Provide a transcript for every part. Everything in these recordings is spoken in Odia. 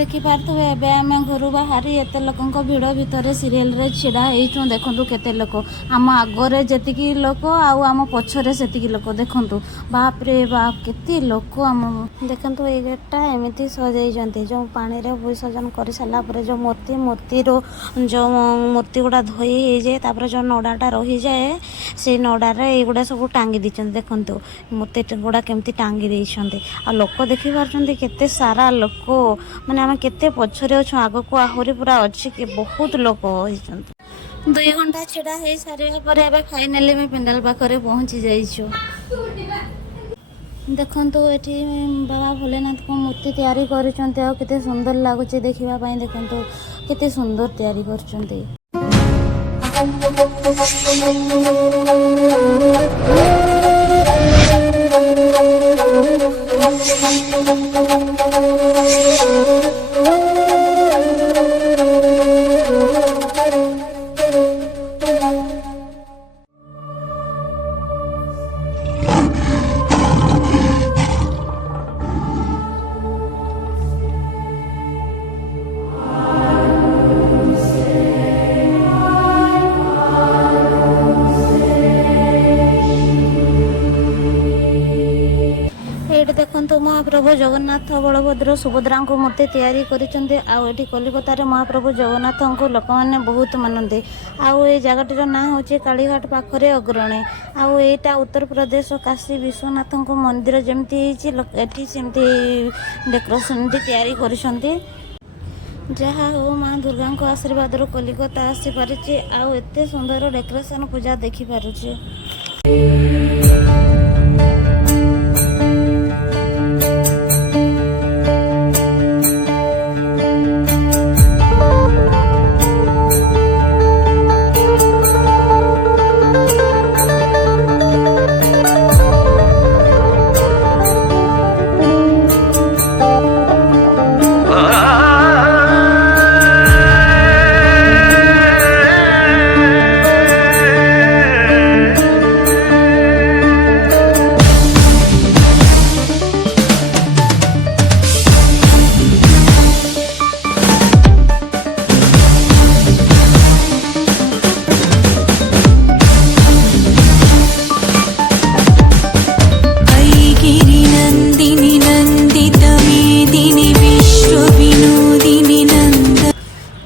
ଦେଖିପାରୁଥିବେ ଏବେ ଆମେ ଘରୁ ବାହାରି ଏତେ ଲୋକଙ୍କ ଭିଡ଼ ଭିତରେ ସିରିଏଲରେ ଛିଡ଼ା ହେଇଛୁ। ଦେଖନ୍ତୁ କେତେ ଲୋକ, ଆମ ଆଗରେ ଯେତିକି ଲୋକ ଆଉ ଆମ ପଛରେ ସେତିକି ଲୋକ। ଦେଖନ୍ତୁ ବାପରେ ବାପ କେତେ ଲୋକ। ଆମ ଦେଖନ୍ତୁ ଏଇ ଗେଟ୍ଟା ଏମିତି ସଜେଇଛନ୍ତି, ଯେଉଁ ପାଣିରେ ବିସର୍ଜନ କରିସାରିଲା ପରେ ଯେଉଁ ମୂର୍ତ୍ତିରୁ ଯେଉଁ ମୂର୍ତ୍ତି ଗୁଡ଼ା ଧୋଇ ହେଇଯାଏ, ତାପରେ ଯେଉଁ ନଡ଼ାଟା ରହିଯାଏ ସେଇ ନଡ଼ାରେ ଏଇଗୁଡ଼ା ସବୁ ଟାଙ୍ଗି ଦେଇଛନ୍ତି। ଦେଖନ୍ତୁ ମୂର୍ତ୍ତି ଗୁଡ଼ା କେମିତି ଟାଙ୍ଗି ଦେଇଛନ୍ତି। ଆଉ ଲୋକ ଦେଖିପାରୁଛନ୍ତି କେତେ ସାରା ଲୋକ, ମାନେ ଆମେ କେତେ ପଛରେ ଅଛୁ, ଆଗକୁ ଆହୁରି ପୁରା ଅଛି କି ବହୁତ ଲୋକ ହେଇଛନ୍ତି। 2 ଘଣ୍ଟା ଛିଡ଼ା ହେଇ ସାରିବା ପରେ ଏବେ ଫାଇନାଲି ଆମେ ପେଣ୍ଡାଲ ପାଖରେ ପହଞ୍ଚି ଯାଇଛୁ। ଦେଖନ୍ତୁ ଏଠି ବାବା ଭୋଲେନାଥଙ୍କ ମୂର୍ତ୍ତି ତିଆରି କରିଛନ୍ତି, ଆଉ କେତେ ସୁନ୍ଦର ଲାଗୁଛି ଦେଖିବା ପାଇଁ। ଦେଖନ୍ତୁ କେତେ ସୁନ୍ଦର ତିଆରି କରୁଛନ୍ତି। ଏଇଠି ଦେଖନ୍ତୁ ମହାପ୍ରଭୁ ଜଗନ୍ନାଥ, ବଳଭଦ୍ର, ସୁଭଦ୍ରାଙ୍କୁ ମୂର୍ତ୍ତି ତିଆରି କରିଛନ୍ତି। ଆଉ ଏଠି କଲିକତାରେ ମହାପ୍ରଭୁ ଜଗନ୍ନାଥଙ୍କୁ ଲୋକମାନେ ବହୁତ ମାନନ୍ତି। ଆଉ ଏଇ ଜାଗାଟିର ନାଁ ହେଉଛି କାଳିଘାଟ ପାଖରେ ଅଗ୍ରଣୀ। ଆଉ ଏଇଟା ଉତ୍ତରପ୍ରଦେଶ କାଶୀ ବିଶ୍ୱନାଥଙ୍କ ମନ୍ଦିର ଯେମିତି ହେଇଛି ଏଠି ସେମିତି ଡେକୋରେସନଟି ତିଆରି କରିଛନ୍ତି। ଯାହା ହଉ ମା ଦୁର୍ଗାଙ୍କ ଆଶୀର୍ବାଦରୁ କଲିକତା ଆସିପାରିଛି, ଆଉ ଏତେ ସୁନ୍ଦର ଡେକୋରେସନ ପୂଜା ଦେଖିପାରୁଛି।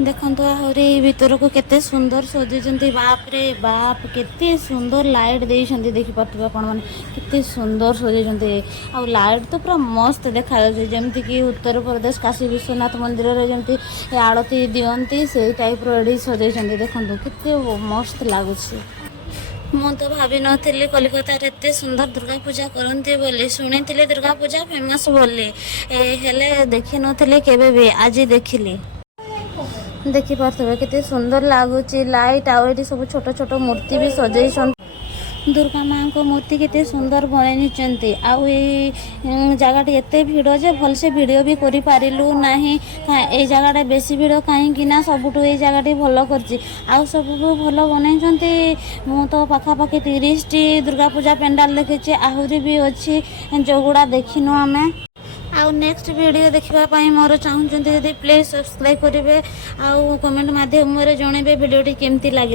ଦେଖନ୍ତୁ ଆହୁରି ଭିତରକୁ କେତେ ସୁନ୍ଦର ସଜେଇଛନ୍ତି। ବାପରେ ବାପ କେତେ ସୁନ୍ଦର ଲାଇଟ୍ ଦେଇଛନ୍ତି। ଦେଖିପାରୁଥିବେ ଆପଣମାନେ କେତେ ସୁନ୍ଦର ସଜେଇଛନ୍ତି। ଆଉ ଲାଇଟ୍ ତ ପୁରା ମସ୍ତ ଦେଖାଯାଉଛି, ଯେମିତିକି ଉତ୍ତରପ୍ରଦେଶ କାଶୀ ବିଶ୍ୱନାଥ ମନ୍ଦିରରେ ଯେମିତି ଆଳତି ଦିଅନ୍ତି ସେଇ ଟାଇପ୍ର ଏଠି ସଜେଇଛନ୍ତି। ଦେଖନ୍ତୁ କେତେ ମସ୍ତ ଲାଗୁଛି। ମୁଁ ତ ଭାବିନଥିଲି କଲିକତାରେ ଏତେ ସୁନ୍ଦର ଦୁର୍ଗା ପୂଜା କରନ୍ତି ବୋଲି। ଶୁଣିଥିଲି ଦୁର୍ଗା ପୂଜା ଫେମସ୍ ବୋଲି, ହେଲେ ଦେଖିନଥିଲି କେବେ ବି, ଆଜି ଦେଖିଲି। ଦେଖିପାରୁଥିବେ କେତେ ସୁନ୍ଦର ଲାଗୁଛି ଲାଇଟ୍। ଆଉ ଏଠି ସବୁ ଛୋଟ ଛୋଟ ମୂର୍ତ୍ତି ବି ସଜେଇଛନ୍ତି। ଦୁର୍ଗା ମାଙ୍କ ମୂର୍ତ୍ତି କେତେ ସୁନ୍ଦର ବନେଇଛନ୍ତି। ଆଉ ଏଇ ଜାଗାଟି ଏତେ ଭିଡ଼ ଯେ ଭଲସେ ଭିଡ଼ିଓ ବି କରିପାରିଲୁ ନାହିଁ। ଏଇ ଜାଗାଟା ବେଶୀ ଭିଡ଼ କାହିଁକି ନା ସବୁଠୁ ଏଇ ଜାଗାଟି ଭଲ କରିଛି, ଆଉ ସବୁ ଭଲ ବନେଇଛନ୍ତି। ମୁଁ ତ ପାଖାପାଖି 30ଟି ଦୁର୍ଗା ପୂଜା ପେଣ୍ଡାଲ ଦେଖିଛି, ଆହୁରି ବି ଅଛି ଯେଉଁଗୁଡ଼ା ଦେଖିନୁ ଆମେ। ଆଉ ନେକ୍ସଟ ଭିଡ଼ିଓ ଦେଖିବା ପାଇଁ ମୋର ଚାହୁଁଛନ୍ତି ଯଦି ପ୍ଲିଜ୍ ସବସ୍କ୍ରାଇବ୍ କରିବେ, ଆଉ କମେଣ୍ଟ ମାଧ୍ୟମରେ ଜଣାଇବେ ଭିଡ଼ିଓଟି କେମିତି ଲାଗିଲା।